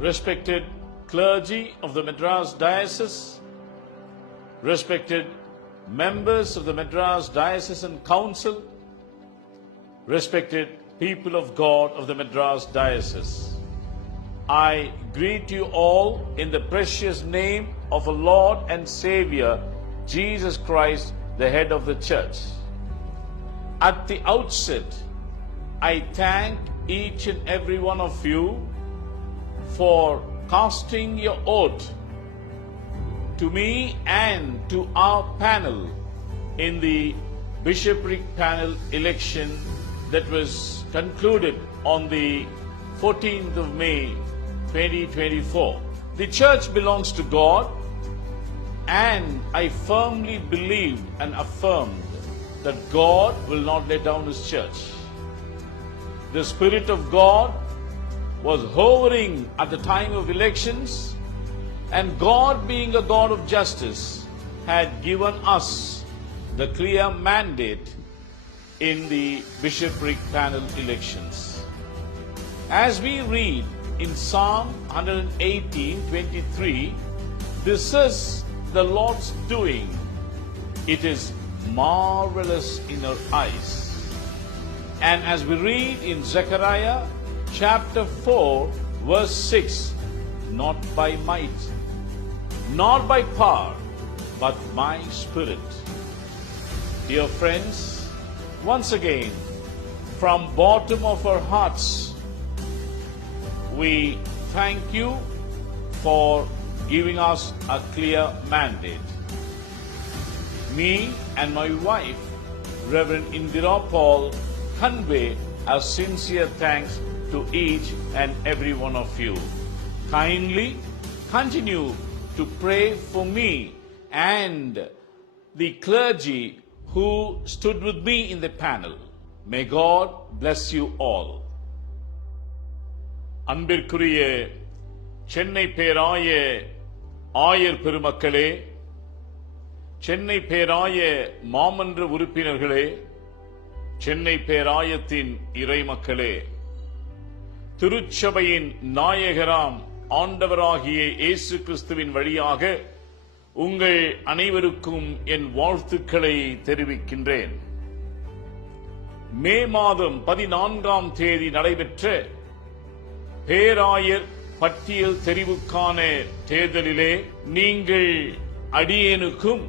respected clergy of the Madras Diocese, respected members of the Madras Diocesan Council, respected people of God of the Madras Diocese, I greet you all in the precious name of our Lord and Savior, Jesus Christ, the head of the Church. At the outset, I thank each and every one of you for casting your oath to me and to our panel in the bishopric panel election that was concluded on the 14th of May 2024. The church belongs to God, and I firmly believed and affirmed that God will not let down His church. The Spirit of God was hovering at the time of elections, and God, being a God of justice, had given us the clear mandate in the bishopric panel elections. As we read in Psalm 118:23, this is the Lord's doing. It is marvelous in our eyes. And as we read in Zechariah chapter 4 verse 6, not by might, not by power, but my Spirit. Dear friends, once again, from bottom of our hearts, we thank you for giving us a clear mandate. Me and my wife, Reverend Indira Paul, convey our sincere thanks to each and every one of you. Kindly continue to pray for me and the clergy who stood with me in the panel. May God bless you all. அன்பிற்குரிய சென்னை பேராய ஆயர் பெருமக்களே, சென்னை பேராய மாமன்ற உறுப்பினர்களே, சென்னை பேராயத்தின் இறைமக்களே, திருச்சபையின் நாயகராம் ஆண்டவராகிய இயேசு கிறிஸ்துவின் வழியாக உங்கள் அனைவருக்கும் என் வாழ்த்துக்களை தெரிவிக்கின்றேன். மே மாதம் 14ஆம் தேதி நடைபெற்ற பேராயர் பட்டியல் தெரிவுக்கான தேர்தலிலே நீங்கள் அடியேனுக்கும்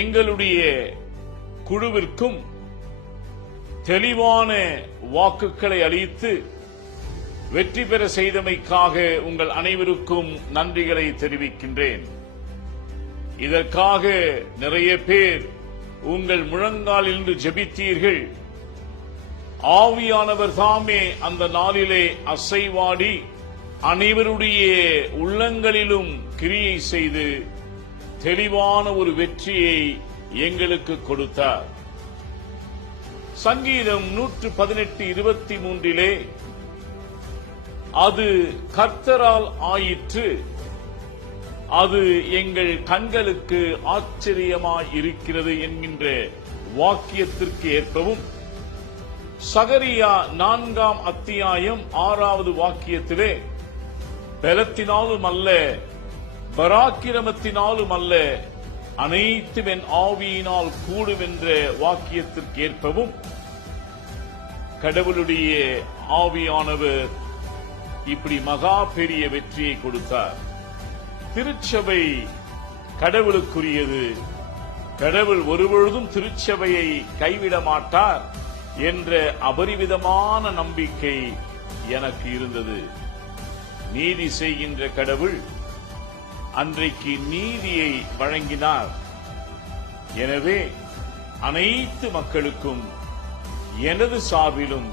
எங்களுடைய குழுவிற்கும் தெளிவான வாக்குகளை அளித்து வெற்றி பெற செய்தமைக்காக உங்கள் அனைவருக்கும் நன்றிகளை தெரிவிக்கின்றேன். இதற்காக நிறைய பேர் உங்கள் முழங்காலில் நின்று ஜெபித்தீர்கள். ஆவியானவர் தாமே அந்த நாளிலே அசைவாடி அனைவருடைய உள்ளங்களிலும் கிரியை செய்து தெளிவான ஒரு வெற்றியை எங்களுக்கு கொடுத்தார். சங்கீதம் 118:23 அது கர்த்தரால் ஆயிற்று, அது எங்கள் கண்களுக்கு ஆச்சரியமாய் இருக்கிறது என்கின்ற வாக்கியத்திற்கு ஏற்பவும், சகரியா 4ஆம் அத்தியாயம் 6வது வாக்கியத்திலே பலத்தினாலும் அல்ல பராக்கிரமத்தினாலும் அல்ல அனைத்தும் என் ஆவியினால் கூடும் என்ற வாக்கியத்திற்கு ஏற்பவும் கடவுளுடைய ஆவியானவர் இப்படி மகா பெரிய வெற்றியை கொடுத்தார். திருச்சபை கடவுளுக்குரியது. கடவுள் ஒருபொழுதும் திருச்சபையை கைவிட மாட்டார் என்ற அபரிவிதமான நம்பிக்கை எனக்கு இருந்தது. நீதி செய்கின்ற கடவுள் அன்றைக்கு நீதியை வழங்கினார். எனவே அனைத்து மக்களுக்கும் எனது சார்பிலும்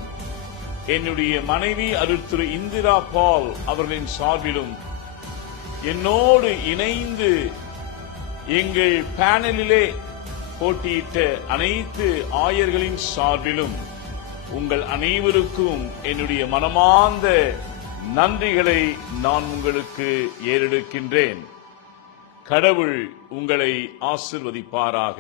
என்னுடைய மனைவி அருட்திரு இந்திரா பால் அவர்களின் சார்பிலும் என்னோடு இணைந்து எங்கள் பேனலிலே போட்டியிட்ட அனைத்து ஆயர்களின் சார்பிலும் உங்கள் அனைவருக்கும் என்னுடைய மனமார்ந்த நன்றிகளை நான் உங்களுக்கு ஏறெடுக்கின்றேன். கடவுள் உங்களை ஆசிர்வதிப்பாராக.